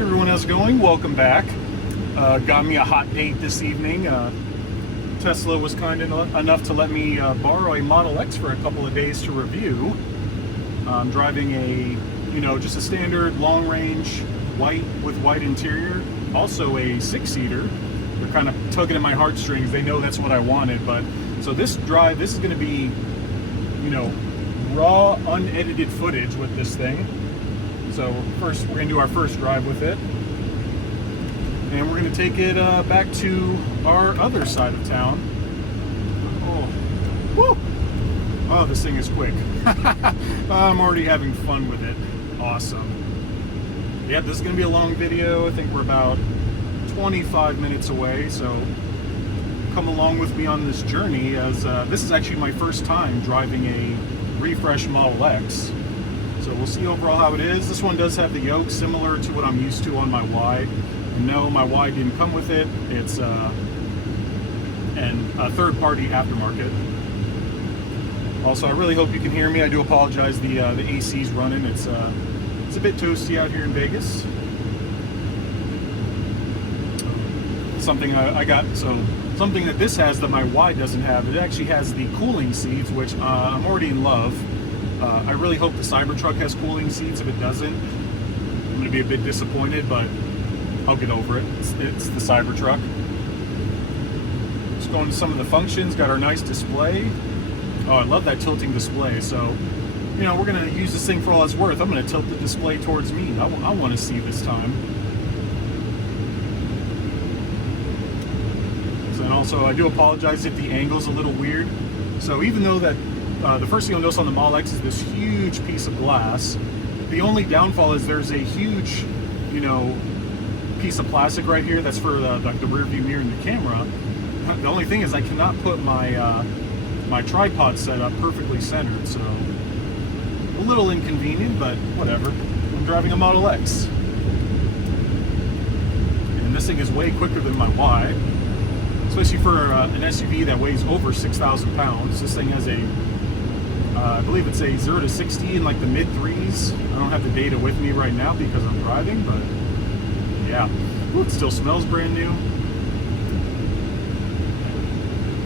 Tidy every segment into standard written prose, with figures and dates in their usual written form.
Hey everyone, how's it going? Welcome back. Got me a hot date this evening. Tesla was kind enough to let me borrow a Model X for a couple of days to review. I'm driving just a standard long range white with white interior, also a 6-seater. They're kind of tugging at my heartstrings. They know that's what I wanted, but so this is going to be, raw, unedited footage with this thing. So first, we're going to do our first drive with it, and we're going to take it back to our other side of town. Oh, woo! Oh, this thing is quick. I'm already having fun with it. Awesome. Yeah, this is going to be a long video. I think we're about 25 minutes away, so come along with me on this journey, as this is actually my first time driving a refresh Model X. So we'll see overall how it is. This one does have the yoke similar to what I'm used to on my Y. And no, my Y didn't come with it. It's a third-party aftermarket. Also, I really hope you can hear me. I do apologize. The AC's running. It's a bit toasty out here in Vegas. Something something that this has that my Y doesn't have. It actually has the cooling seats, which I'm already in love. I really hope the Cybertruck has cooling seats. If it doesn't, I'm going to be a bit disappointed, but I'll get over it. It's the Cybertruck. Just going to some of the functions. Got our nice display. Oh, I love that tilting display. So, we're going to use this thing for all it's worth. I'm going to tilt the display towards me. I want to see this time. So, and also, I do apologize if the angle's a little weird. So even though that the first thing you'll notice on the Model X is this huge piece of glass. The only downfall is there's a huge, piece of plastic right here that's for the rear view mirror and the camera. The only thing is I cannot put my my tripod setup perfectly centered, so a little inconvenient, but whatever. I'm driving a Model X, and this thing is way quicker than my Y, especially for an SUV that weighs over 6,000 pounds. This thing has I believe it's a 0 to 60 in like the mid 3s. I don't have the data with me right now because I'm driving, but yeah. Ooh, it still smells brand new.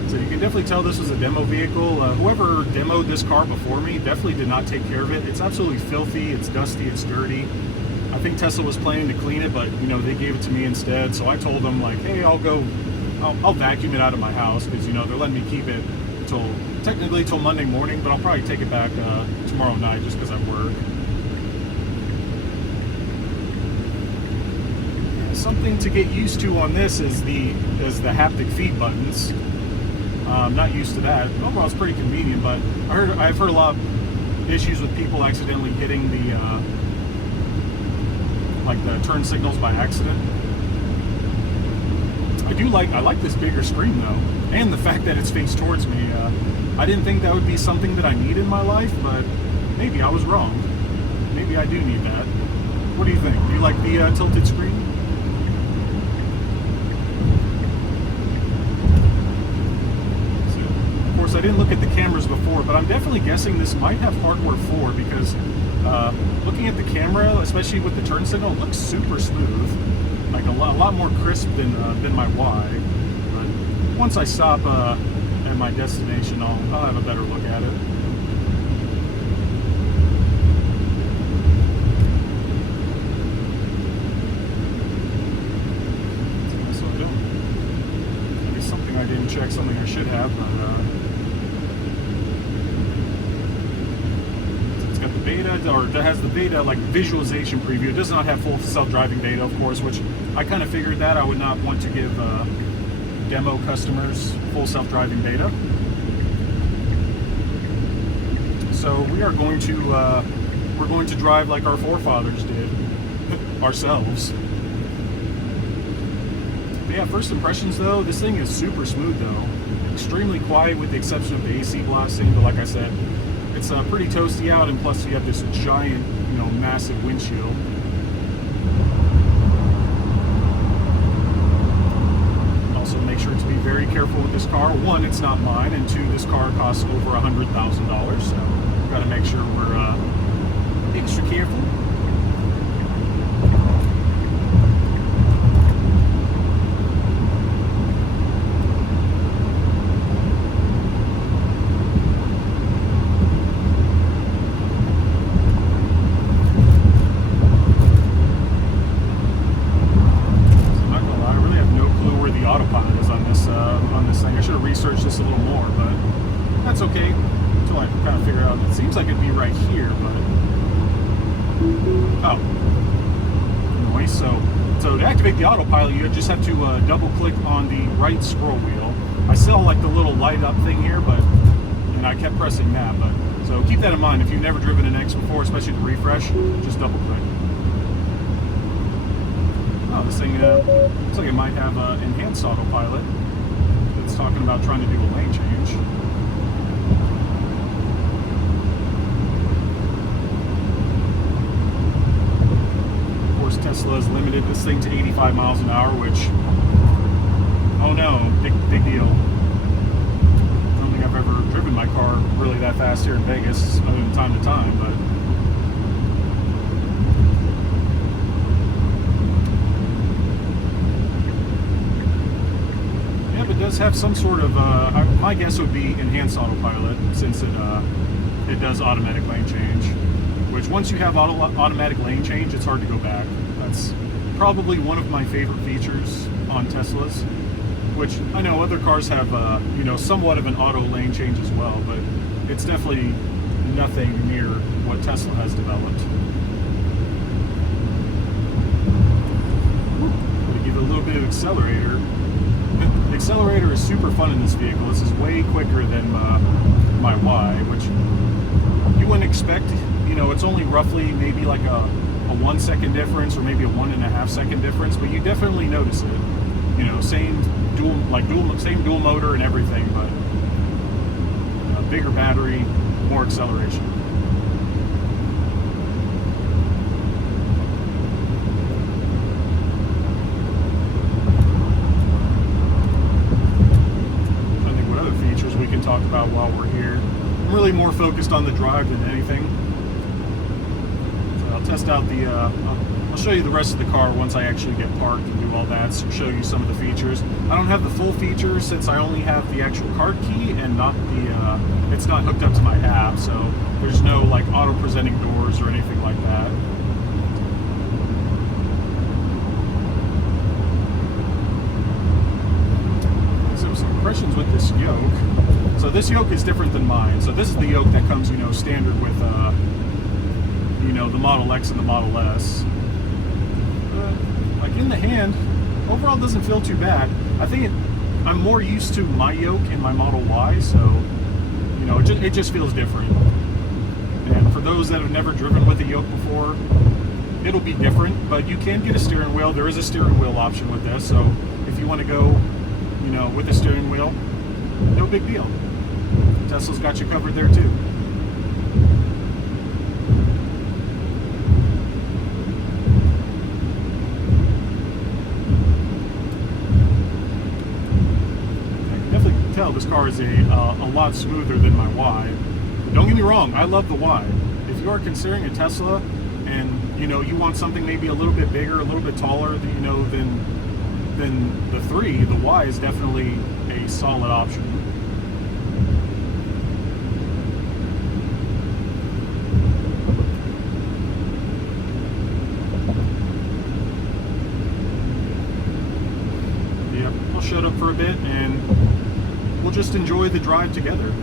So you can definitely tell this was a demo vehicle. Whoever demoed this car before me definitely did not take care of it. It's absolutely filthy, it's dusty, it's dirty. I think Tesla was planning to clean it, but they gave it to me instead. So I told them, like, hey, I'll vacuum it out of my house, because they're letting me keep it technically till Monday morning, but I'll probably take it back tomorrow night just because I work. Something to get used to on this is the haptic feed buttons. I'm not used to that. Overall, it's pretty convenient, but I've heard a lot of issues with people accidentally hitting the turn signals by accident. I like this bigger screen though, and the fact that it's faced towards me. I didn't think that would be something that I need in my life, but maybe I was wrong. Maybe I do need that. What do you think? Do you like the tilted screen? So, of course, I didn't look at the cameras before, but I'm definitely guessing this might have hardware 4, because looking at the camera, especially with the turn signal, it looks super smooth. Like a lot more crisp than my Y. But once I stop at my destination, I'll have a better look at it. So maybe something I didn't check, something I should have. But it's got the beta, or it has the beta like visualization preview. It does not have full self-driving data, of course, which I kind of figured that I would not want to give demo customers full self-driving data. So we are going to drive like our forefathers did ourselves. But yeah, first impressions though, this thing is super smooth though. Extremely quiet with the exception of the AC blasting, but like I said, it's pretty toasty out, and plus you have this giant, massive windshield. Make sure to be very careful with this car. One, it's not mine, and two, this car costs over $100,000, so got to make sure we're extra careful. right here, but oh, noise. So to activate the autopilot, you just have to double click on the right scroll wheel. I saw like the little light up thing here, and I kept pressing that. But so keep that in mind if you've never driven an X before, especially to refresh. Just double click. Oh, this thing looks like it might have enhanced autopilot. It's talking about trying to do a lane change. Of course, Tesla has limited this thing to 85 miles an hour, which, oh no, big deal. I don't think I've ever driven my car really that fast here in Vegas, other than time to time, but it does have some sort of, my guess would be enhanced autopilot, since it does automatic lane change, which once you have automatic lane change, it's hard to go back. That's probably one of my favorite features on Teslas, which I know other cars have, somewhat of an auto lane change as well, but it's definitely nothing near what Tesla has developed. To give it a little bit of accelerator. The Accelerator is super fun in this vehicle. This is way quicker than my Y, which you wouldn't expect. It's only roughly maybe like a 1 second difference or maybe a 1.5 second difference, but you definitely notice it. Same dual motor and everything, but a bigger battery, more acceleration. We can talk about while we're here. I'm really more focused on the drive than anything. So I'll test out I'll show you the rest of the car once I actually get parked and do all that, so show you some of the features. I don't have the full features since I only have the actual card key and not it's not hooked up to my app, so there's no like auto presenting doors or anything like that. Impressions with this yoke. So this yoke is different than mine. So this is the yoke that comes, standard with, the Model X and the Model S. Like in the hand, overall doesn't feel too bad. I think I'm more used to my yoke in my Model Y, so, it just feels different. And for those that have never driven with a yoke before, it'll be different, but you can get a steering wheel. There is a steering wheel option with this, so if you want to go with the steering wheel, no big deal. Tesla's got you covered there too. I can definitely tell this car is a lot smoother than my Y. Don't get me wrong, I love the Y. If you are considering a Tesla and you want something maybe a little bit bigger, a little bit taller, than the 3, the Y is definitely a solid option. Yeah, I'll shut up for a bit and we'll just enjoy the drive together.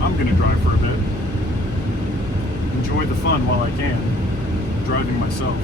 I'm going to drive for a bit. Enjoy the fun while I can, driving myself.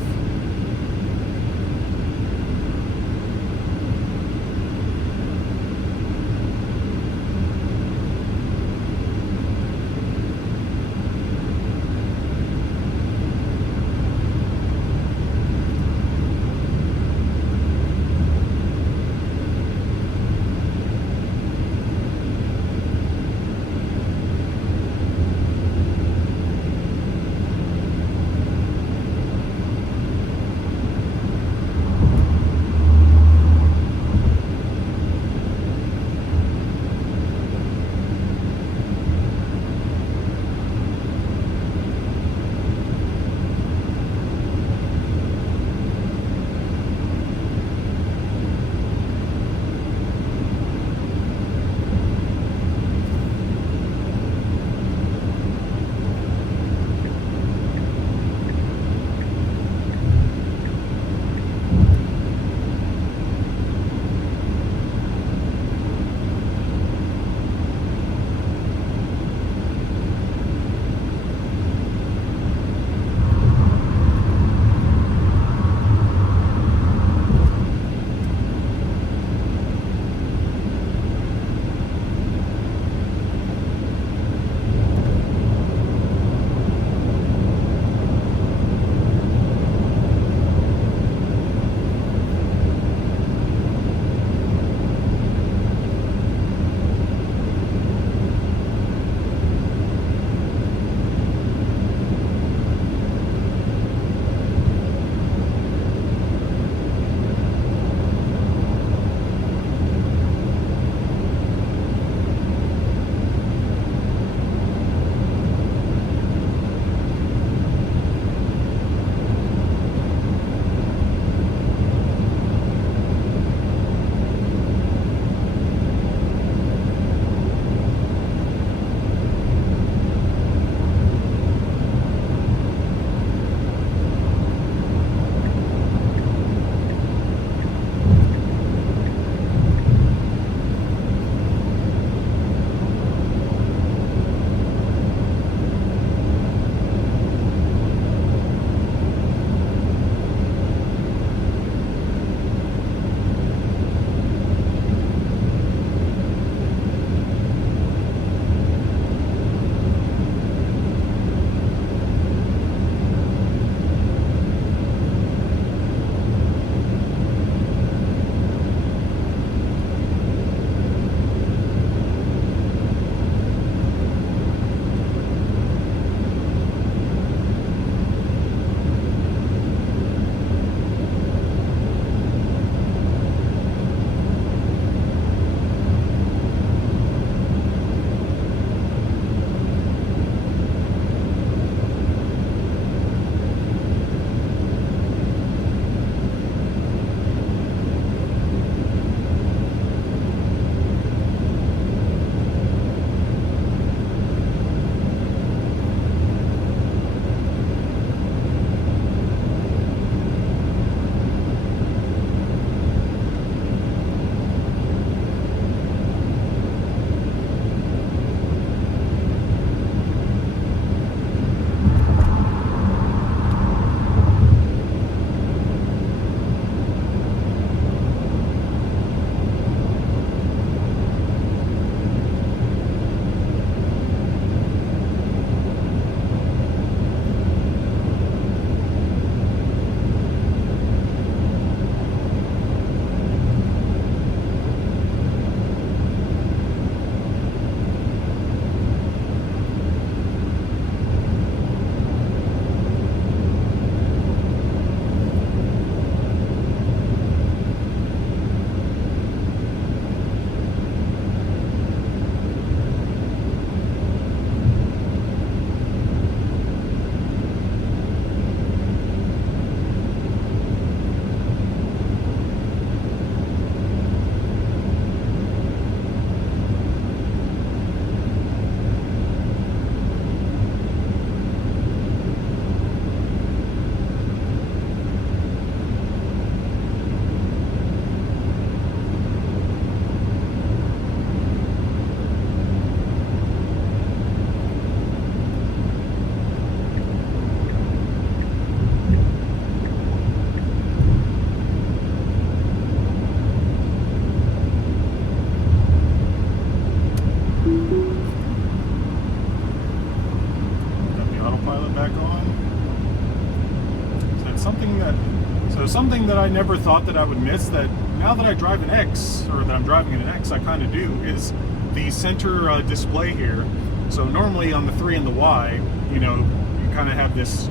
So something that I never thought that I would miss, that now that I drive an X, or that I'm driving an X, I kind of do, is the center display here. So normally on the 3 and the Y, you kind of have this,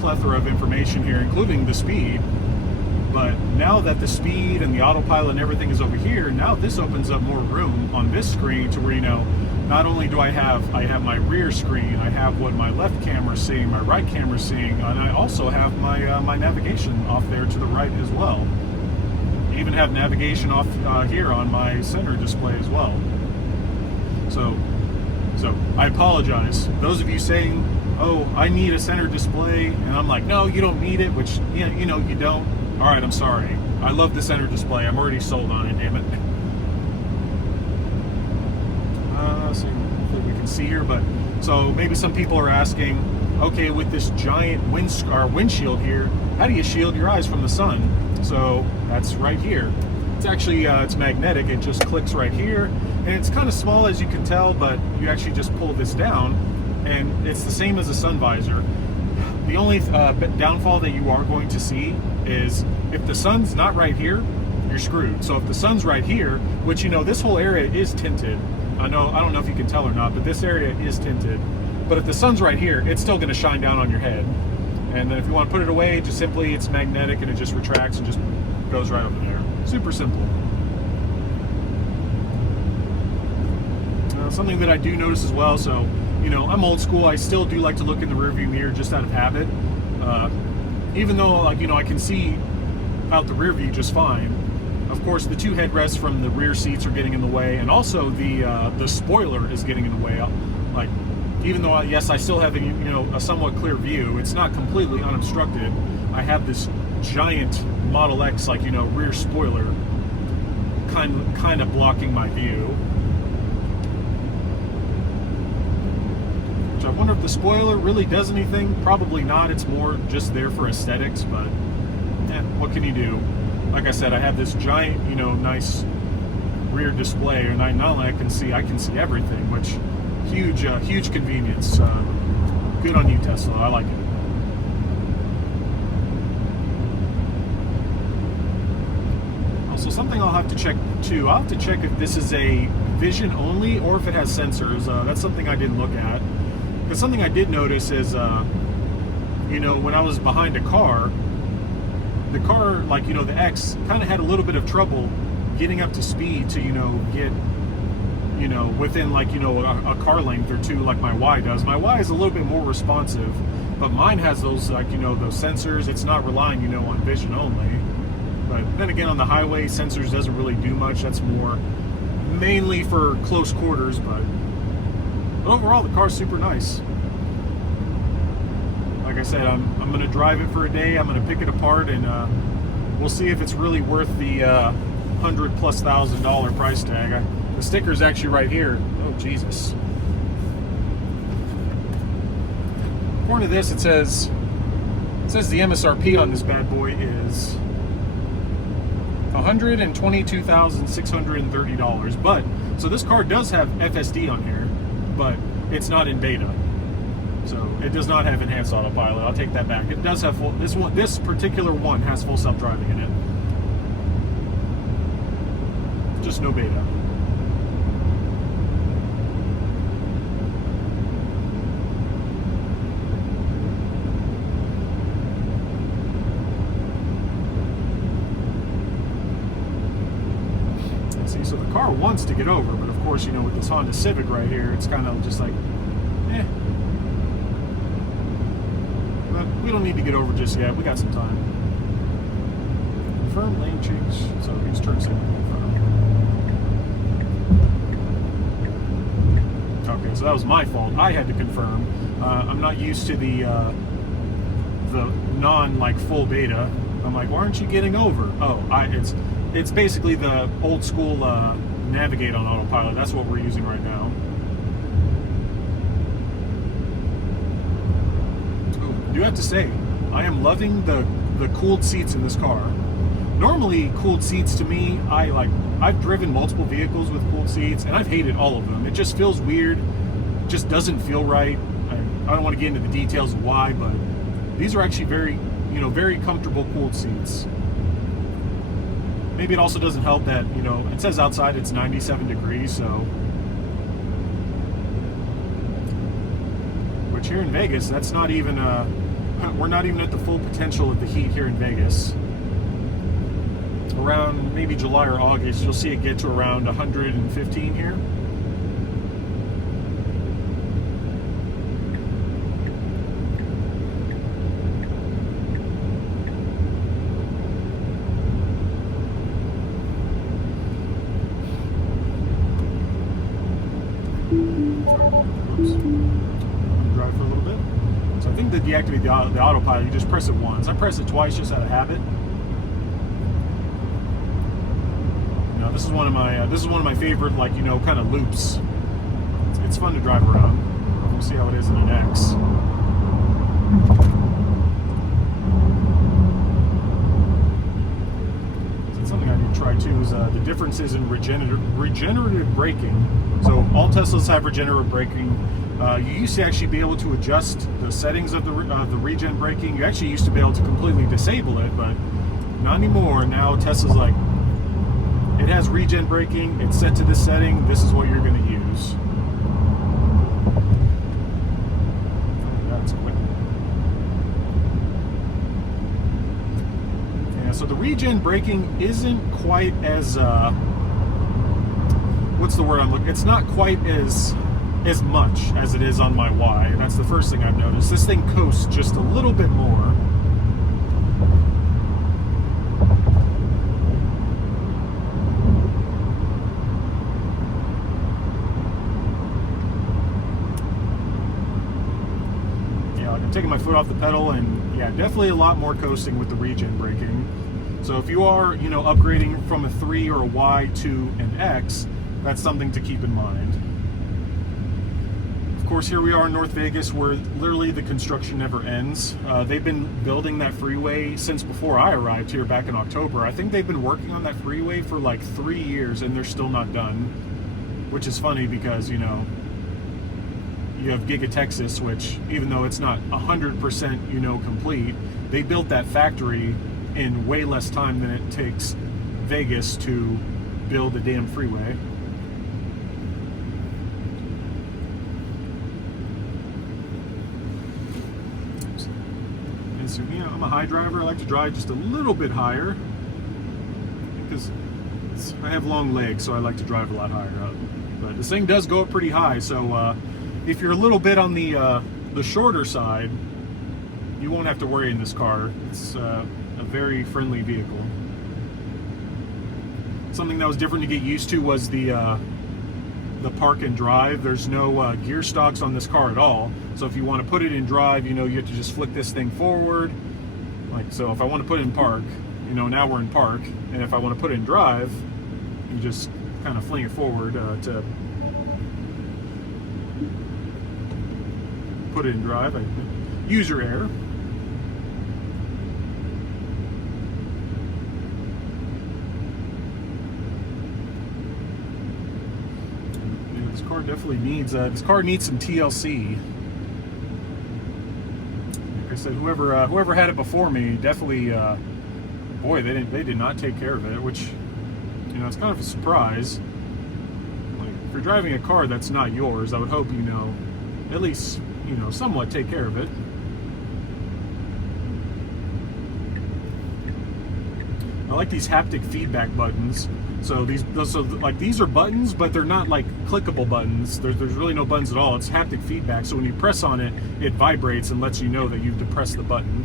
plethora of information here, including the speed. But now that the speed and the autopilot and everything is over here, now this opens up more room on this screen to where, not only do I have my rear screen, I have what my left camera is seeing, my right camera is seeing, and I also have my my navigation off there to the right as well. I even have navigation off here on my center display as well. So I apologize. Those of you saying, "Oh, I need a center display," and I'm like, "No, you don't need it," which you don't. All right, I'm sorry. I love the center display. I'm already sold on it. Damn it. So hopefully we can see here, but so maybe some people are asking, okay, with this giant windshield here, how do you shield your eyes from the sun? So that's right here. It's actually it's magnetic. It just clicks right here, and it's kind of small, as you can tell, but you actually just pull this down, and it's the same as a sun visor. The only downfall that you are going to see is if the sun's not right here, you're screwed. So if the sun's right here, which this whole area is tinted. I don't know if you can tell or not, but this area is tinted. But if the sun's right here, it's still going to shine down on your head. And then if you want to put it away, just simply, it's magnetic and it just retracts and just goes right over there. Super simple. Something that I do notice as well, so I'm old school. I still do like to look in the rearview mirror just out of habit. Even though I can see out the rear view just fine. Of course, the 2 headrests from the rear seats are getting in the way, and also the spoiler is getting in the way. Even though yes, I still have a somewhat clear view, it's not completely unobstructed. I have this giant Model X rear spoiler kind of blocking my view. Which I wonder if the spoiler really does anything. Probably not. It's more just there for aesthetics, but what can you do? Like I said, I have this giant, nice rear display, and not only I can see everything, which huge convenience. Good on you, Tesla. I like it. Also, something I'll have to check too. I'll have to check if this is a vision only or if it has sensors. That's something I didn't look at. Because something I did notice is, when I was behind a car, the car, the X, kind of had a little bit of trouble getting up to speed to, get, within, a car length or two like my Y does. My Y is a little bit more responsive, but mine has those, those sensors. It's not relying, on vision only. But then again, on the highway, sensors doesn't really do much. That's more mainly for close quarters, but overall, the car's super nice. Like I said, I'm going to drive it for a day. I'm going to pick it apart, and we'll see if it's really worth the $100,000+ price tag. The sticker's actually right here. Oh, Jesus. According to this, it says the MSRP on this bad boy is $122,630. But so this car does have FSD on here, but it's not in beta. So it does not have enhanced autopilot. I'll take that back. It does have full. This particular one has full self-driving in it. Just no beta. See, so the car wants to get over, but of course, with this Honda Civic right here, it's kind of just like, But we don't need to get over just yet. We got some time. Confirm lane change. So he's turn signal confirm. Okay, so that was my fault. I had to confirm. I'm not used to the non full beta. I'm like, why aren't you getting over? Oh, it's basically the old school navigate on autopilot. That's what we're using right now. I do have to say, I am loving the cooled seats in this car. Normally, cooled seats to me, I've driven multiple vehicles with cooled seats, and I've hated all of them. It just feels weird. It just doesn't feel right. I don't want to get into the details of why, but these are actually very, very comfortable cooled seats. Maybe it also doesn't help that, it says outside it's 97 degrees, so. Which here in Vegas, that's not even, we're not even at the full potential of the heat here in Vegas. Around maybe July or August, you'll see it get to around 115 here. Drive for a little bit. So I think to deactivate the autopilot, you just press it once. I press it twice just out of habit. This is one of my favorite kind of loops. It's fun to drive around. We'll see how it is in an X. Something I need to try too is the differences in regenerative braking. So all Teslas have regenerative braking. You used to actually be able to adjust the settings of the regen braking. You actually used to be able to completely disable it, but not anymore. Now Tesla's like, it has regen braking, it's set to this setting, this is what you're going to use. Oh, that's quick. Yeah, so the regen braking isn't quite as, what's the word I'm looking, it's not quite as much as it is on my Y. That's the first thing I've noticed. This thing coasts just a little bit more. Taking my foot off the pedal, and yeah, definitely a lot more coasting with the regen braking. So if you are, upgrading from a 3 or a Y to an X, that's something to keep in mind. Of course, here we are in North Vegas, where literally the construction never ends. They've been building that freeway since before I arrived here back in October. I think they've been working on that freeway for like 3 years, and they're still not done, which is funny because, you have Giga Texas, which, even though it's not 100%, complete, they built that factory in way less time than it takes Vegas to build a damn freeway. And so, I'm a high driver. I like to drive just a little bit higher because I have long legs, so I like to drive a lot higher up. But this thing does go up pretty high, so if you're a little bit on the shorter side, you won't have to worry in this car. It's a very friendly vehicle. Something that was different to get used to was the park and drive. There's no gear stalks on this car at all. So if you want to put it in drive, you have to just flick this thing forward. Like so, if I want to put it in park, now we're in park, and if I want to put it in drive, you just kind of fling it forward to put it in drive. Use your air. This car definitely needs some TLC. Like I said, whoever had it before me definitely, boy, they did not take care of it, which it's kind of a surprise. Like, if you're driving a car that's not yours, I would hope at least somewhat take care of it. I like these haptic feedback buttons. So these are buttons, but they're not like clickable buttons. There's really no buttons at all. It's haptic feedback. So when you press on it, it vibrates and lets you know that you've depressed the button.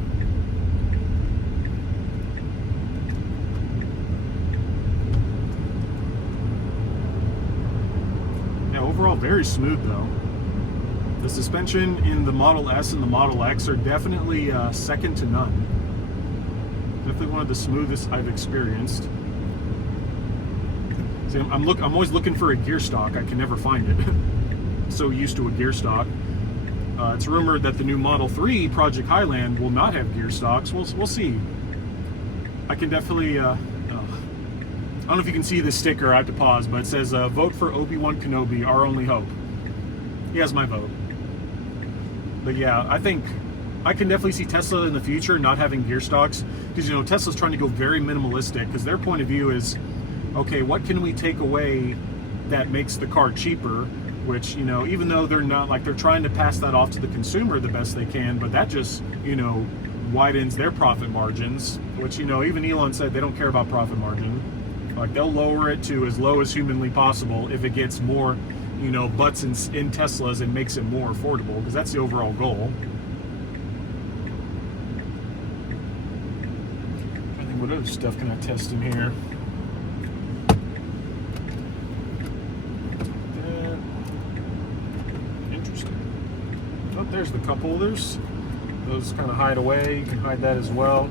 Yeah, overall very smooth though. The suspension in the Model S and the Model X are definitely second to none. Definitely one of the smoothest I've experienced. See, I'm always looking for a gear stock. I can never find it. So used to a gear stock. It's rumored that the new Model 3 Project Highland will not have gear stocks. We'll see. I can definitely. I don't know if you can see the sticker. I have to pause, but it says, "Vote for Obi-Wan Kenobi, our only hope." He has my vote. But yeah, I think I can definitely see Tesla in the future not having gear stocks, because, you know, Tesla's trying to go very minimalistic, because their point of view is, okay, what can we take away that makes the car cheaper? Which, you know, even though they're not, like, they're trying to pass that off to the consumer the best they can, but that just, you know, widens their profit margins, which, you know, even Elon said they don't care about profit margin. Like, they'll lower it to as low as humanly possible if it gets more, you know, butts in Teslas and makes it more affordable, because that's the overall goal. I think what other stuff can I test in here? Interesting. Oh, there's the cup holders. Those kind of hide away. You can hide that as well.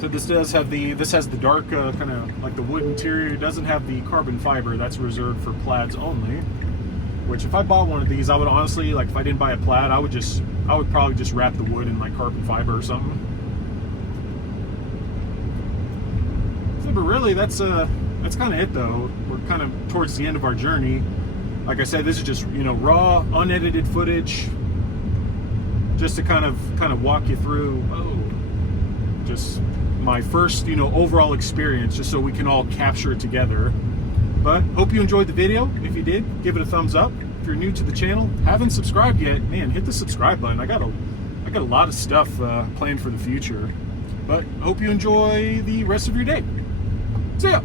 So this does have this has the dark kind of like the wood interior. It doesn't have the carbon fiber. That's reserved for plaids only. Which, if I bought one of these, I would honestly, like, if I didn't buy a plaid, I would probably just wrap the wood in like carbon fiber or something. So, but really, that's kind of it though. We're kind of towards the end of our journey. Like I said, this is just, you know, raw, unedited footage, just to kind of walk you through just my first, you know, overall experience, just so we can all capture it together. But hope you enjoyed the video. If you did, give it a thumbs up. If you're new to the channel, haven't subscribed yet, man, hit the subscribe button. I got a lot of stuff planned for the future. But hope you enjoy the rest of your day. See ya.